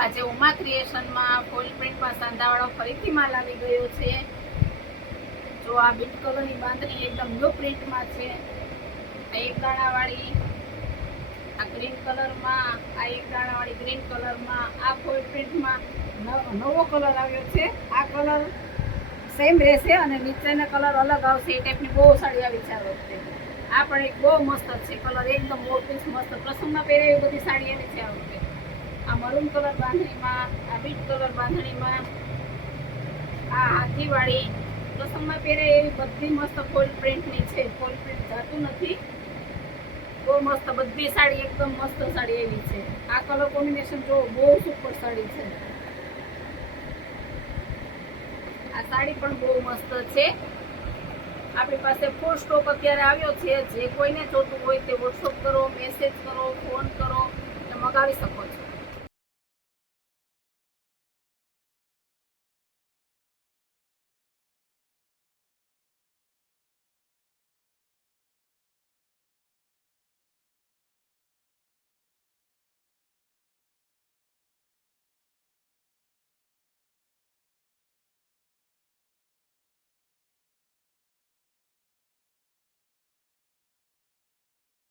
આજે ઉમા ક્રિએશનમાં ફૂલ પ્રિન્ટમાં સાંધાવાળો ફરીથી માલ આવી ગયો છે। જો આ બીટ કલરની બાંધણી એકદમ ન્યૂ પ્રિન્ટમાં છે। આ એક દાણાવાળી આ ગ્રીન કલરમાં, આ એક દાણાવાળી ગ્રીન કલરમાં, આ ફૂલ પ્રિન્ટમાં નવો કલર આવ્યો છે। આ કલર સેમ રહેશે અને નીચેના કલર અલગ આવશે। એ ટાઈપની બહુ સાડી આવી છે આ વખતે। આ પણ એક બહુ મસ્ત છે કલર, એકદમ મોટીસ મસ્ત પ્રસંગમાં પહેરે એવી બધી સાડી આવી છે આ વખતે। આ મરૂન કલર બાંધણીમાં, આ બીટ કલર બાંધણીમાં, આ હાથીવાળી પ્રસંગમાં પહેરે એવી બધી મસ્ત ફૂલ પ્રિન્ટની છે। ફૂલ પ્રિન્ટ જાતું નથી, બહુ મસ્ત બધી સાડી એકદમ મસ્ત સાડી એવી છે। આ કલર કોમ્બિનેશન જો બહુ સુપર સાડી છે। આ સાડી પણ બહુ મસ્ત છે। આપણી પાસે ફૂલ સ્ટોક અત્યારે આવ્યો છે। જે કોઈને જોતું હોય તે વોટ્સઅપ કરો, મેસેજ કરો, ફોન કરો, મગાવી શકો છો।